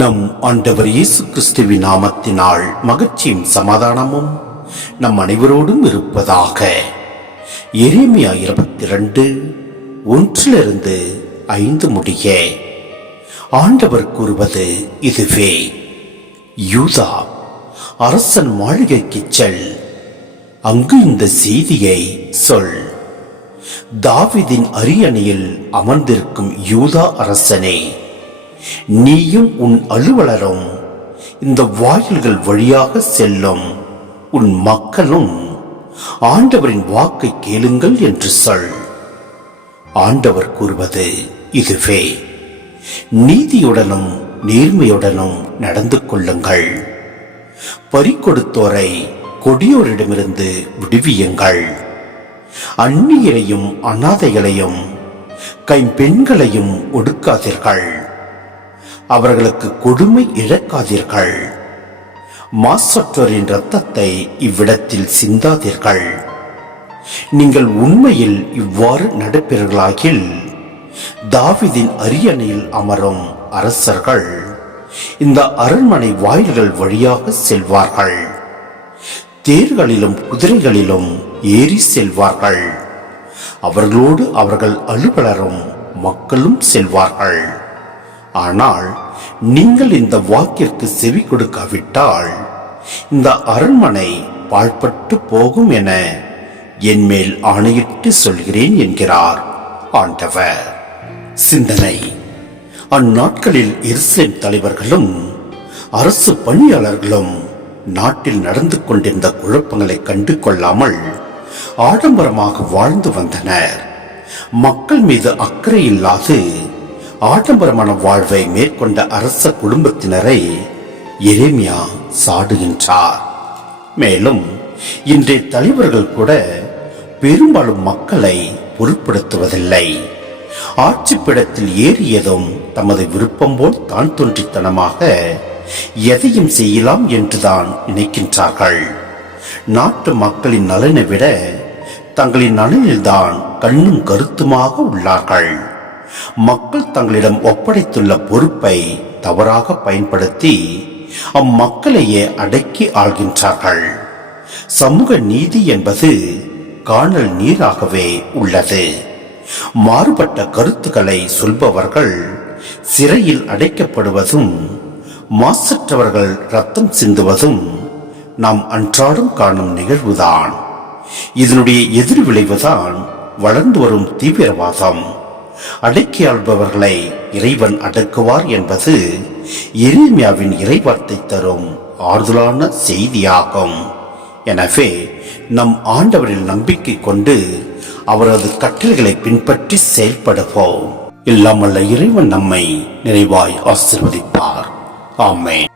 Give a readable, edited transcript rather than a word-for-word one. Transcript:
நம் ஆண்டவர் இயேசு கிறிஸ்துவின் நாமத்தினால் மகிழ்ச்சியும் சமாதானமும் நம் அனைவரோடும் இருப்பதாக. எரேமியா 22:1-5 முடிய ஆண்டவர் கூறுவது இதுவே: யூதா அரசன் மாளிகைக்கு செல், அங்கு இந்த செய்தியை சொல். தாவீதின் அரியணையில் அமர்ந்திருக்கும் யூதா அரசனே, நீயும் உன் அலுவலரும் இந்த வாயில்கள் வழியாக செல்லும் உன் மக்களும் ஆண்டவரின் வாக்கை கேளுங்கள் என்று சொல். ஆண்டவர் கூறுவது இதுவே: நீதியுடனும் நேர்மையுடனும் நடந்து கொள்ளுங்கள். பறிகொடுத்தோரை கொடியோரிடமிருந்து விடுவியுங்கள். அந்நியரையும் அநாதைகளையும் கைம்பெண்களையும் ஒடுக்காதீர்கள். அவர்களுக்கு கொடுமை இழக்காதீர்கள். மாசற்றோரின் இரத்தத்தை இவ்விடத்தில் சிந்தாதீர்கள். நீங்கள் உண்மையில் இவ்வாறு நடப்பீர்களாகில், தாவீதின் அரியணையில் அமரும் அரசர்கள் இந்த அரண்மனை வாயில்கள் வழியாக செல்வார்கள். தேர்களிலும் குதிரைகளிலும் ஏறி செல்வார்கள். அவர்களோடு அவர்கள் அலுவலரும் மக்களும் செல்வார்கள். ஆனால் நீங்கள் இந்த வாக்கிற்கு செவி கொடுக்காவிட்டால் இந்த அரண்மனை பாழ்பட்டு போகும் என என் மேல் ஆணையிட்டு சொல்கிறேன் என்கிறார் ஆண்டவர். சிந்தனை: அந்நாட்களில் எருசலேம் தலைவர்களும் அரசு பணியாளர்களும் நாட்டில் நடந்து கொண்டிருந்த குழப்பங்களை கண்டு கொள்ளாமல் ஆடம்பரமாக வாழ்ந்து வந்தனர். மக்கள் மீது அக்கறை இல்லாது ஆடம்பரமான வாழ்வை மேற்கொண்ட அரச குடும்பத்தினரை எரேமியா சாடுகின்றார். மேலும் இன்றைய தலைவர்கள் கூட பெரும்பாலும் மக்களை பொருட்படுத்துவதில்லை. ஆட்சிப்பிடத்தில் ஏறியதும் தமது விருப்பம் போல் தான் தோன்றித்தனமாக எதையும் செய்யலாம் என்றுதான் நினைக்கின்றார்கள். நாட்டு மக்களின் நலனை விட தங்களின் நலனில்தான் கண்ணும் கருத்துமாக உள்ளார்கள். மக்கள் தங்களிடம் ஒப்படைத்துள்ள பொறுப்பை தவறாக பயன்படுத்தி அம்மக்களையே அடக்கி ஆள்கின்றார்கள். சமூக நீதி என்பது காணல் நீராகவே உள்ளது. மாறுபட்ட கருத்துக்களை சொல்பவர்கள் சிறையில் அடைக்கப்படுவதும், மாசற்றவர்கள் ரத்தம் சிந்துவதும் நாம் அன்றாடம் காணும் நிகழ்வுதான். இதனுடைய எதிர் விளைவுதான் வளர்ந்து வரும் தீவிரவாதம். அடக்கி ஆள்பவர்களை இறைவன் அடக்குவார் என்பது எரேமியாவின் இறைவார்த்தை தரும் ஆறுதலான செய்தியாகும். எனவே நம் ஆண்டவரில் நம்பிக்கை கொண்டு அவரது கட்டளைகளை பின்பற்றி செயல்படுவோம். இல்லாமல்ல இறைவன் நம்மை நிறைவாய் ஆசீர்வதிப்பார். ஆமென்.